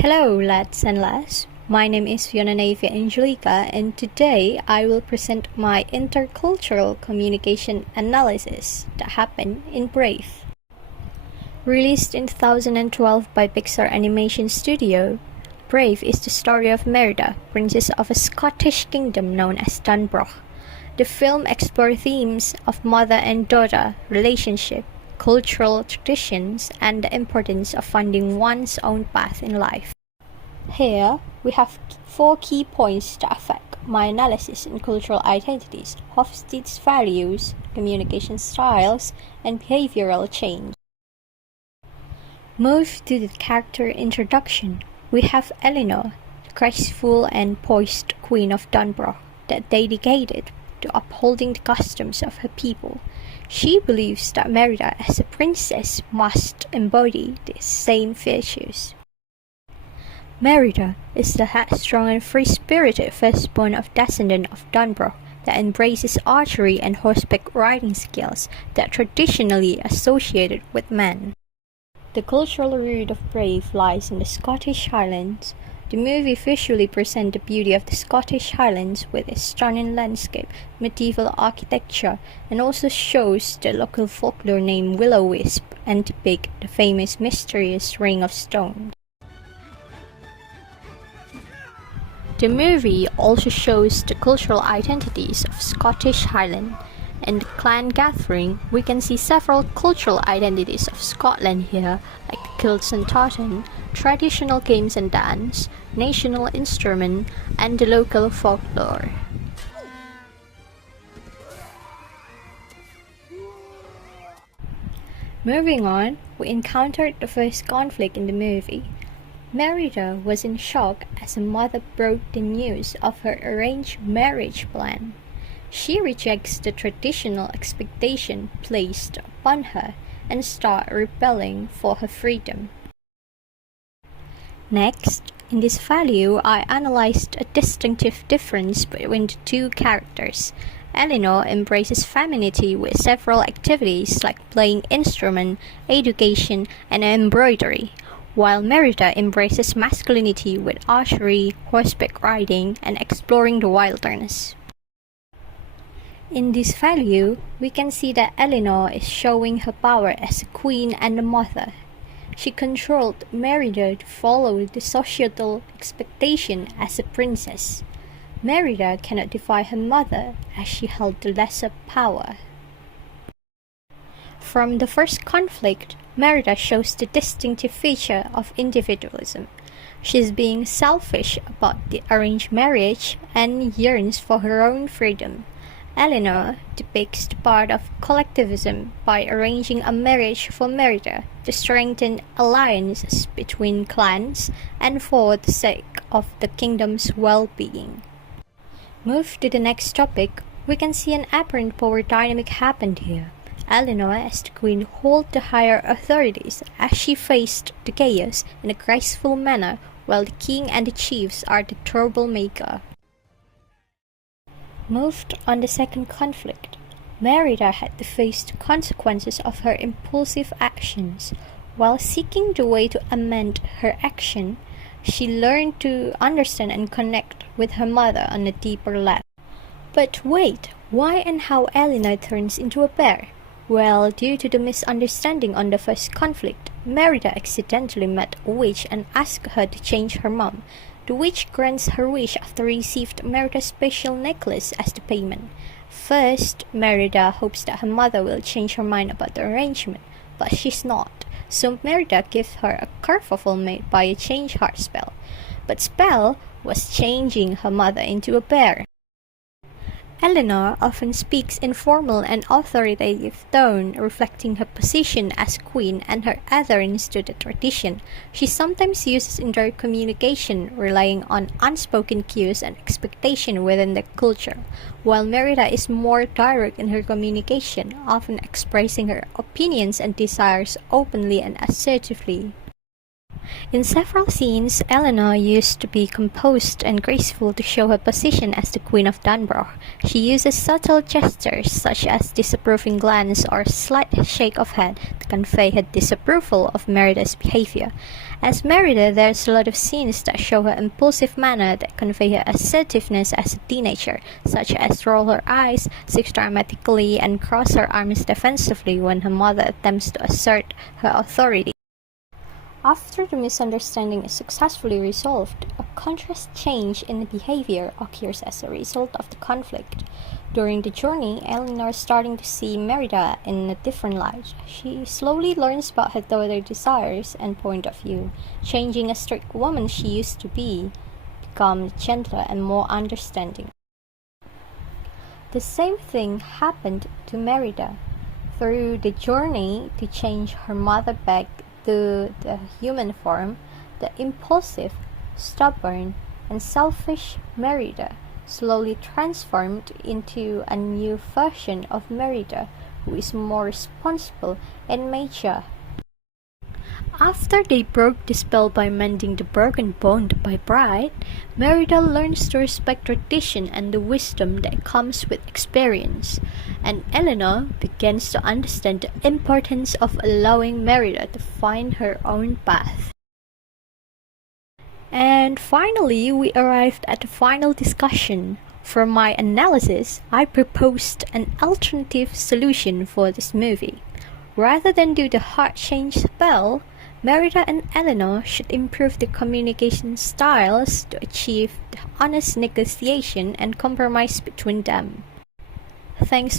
Hello, lads and lass. My name is Viona Navy Angelica, and today I will present my intercultural communication analysis that happened in Brave. Released in 2012 by Pixar Animation Studio, Brave is the story of Merida, princess of a Scottish kingdom known as Dunbroch. The film explores themes of mother and daughter relationship, cultural traditions, and the importance of finding one's own path in life. Here, we have 4 key points that affect my analysis in cultural identities: Hofstede's values, communication styles, and behavioral change. Move to the character introduction. We have Elinor, the graceful and poised queen of Dunbroch, that dedicated to upholding the customs of her people. She believes that Merida, as a princess, must embody these same virtues. Merida is the headstrong and free-spirited firstborn of descendant of Dunbroch that embraces archery and horseback riding skills that traditionally associated with men. The cultural root of Brave lies in the Scottish Highlands. The movie visually presents the beauty of the Scottish Highlands with its stunning landscape, medieval architecture, and also shows the local folklore named Will-o'-wisp and depict the famous mysterious Ring of Stone. The movie also shows the cultural identities of Scottish Highland. In the clan gathering, we can see several cultural identities of Scotland here, like the kilts and tartan, traditional games and dance, national instrument, and the local folklore. Moving on, we encountered the first conflict in the movie. Merida was in shock as her mother broke the news of her arranged marriage plan. She rejects the traditional expectation placed upon her and starts rebelling for her freedom. Next, in this value, I analyzed a distinctive difference between the two characters. Elinor embraces femininity with several activities like playing instrument, education, and embroidery, while Merida embraces masculinity with archery, horseback riding, and exploring the wilderness. In this value, we can see that Elinor is showing her power as a queen and a mother. She controlled Merida to follow the societal expectation as a princess. Merida cannot defy her mother as she held the lesser power. From the first conflict, Merida shows the distinctive feature of individualism. She is being selfish about the arranged marriage and yearns for her own freedom. Elinor depicts the part of collectivism by arranging a marriage for Merida to strengthen alliances between clans and for the sake of the kingdom's well-being. Move to the next topic, we can see an apparent power dynamic happened here. Elinor, as the queen, held the higher authorities as she faced the chaos in a graceful manner, while the king and the chiefs are the troublemaker. Moved on the second conflict, Merida had to face the consequences of her impulsive actions. While seeking the way to amend her action, she learned to understand and connect with her mother on a deeper level. But wait, why and how Elinor turns into a bear? Well, due to the misunderstanding on the first conflict, Merida accidentally met a witch and asked her to change her mom. The witch grants her wish after received Merida's special necklace as the payment. First, Merida hopes that her mother will change her mind about the arrangement, but she's not. So Merida gives her a kerfuffle made by a change heart spell. But spell was changing her mother into a bear. Elinor often speaks in formal and authoritative tone, reflecting her position as queen and her adherence to the tradition. She sometimes uses indirect communication, relying on unspoken cues and expectation within the culture, while Merida is more direct in her communication, often expressing her opinions and desires openly and assertively. In several scenes, Elinor used to be composed and graceful to show her position as the Queen of Dunbar. She uses subtle gestures such as disapproving glance or slight shake of head to convey her disapproval of Merida's behavior. As Merida, there's a lot of scenes that show her impulsive manner that convey her assertiveness as a teenager, such as roll her eyes, sit dramatically, and cross her arms defensively when her mother attempts to assert her authority. After the misunderstanding is successfully resolved, a contrast change in the behavior occurs as a result of the conflict. During the journey, Elinor is starting to see Merida in a different light. She slowly learns about her daughter's desires and point of view, changing a strict woman she used to be, become gentler and more understanding. The same thing happened to Merida. Through the journey to change her mother back to the human form, the impulsive, stubborn, and selfish Merida slowly transformed into a new version of Merida who is more responsible and mature. After they broke the spell by mending the broken bond by pride, Merida learns to respect tradition and the wisdom that comes with experience, and Elinor begins to understand the importance of allowing Merida to find her own path. And finally, we arrived at the final discussion. For my analysis, I proposed an alternative solution for this movie. Rather than do the heart change spell, Merida and Elinor should improve their communication styles to achieve the honest negotiation and compromise between them. Thanks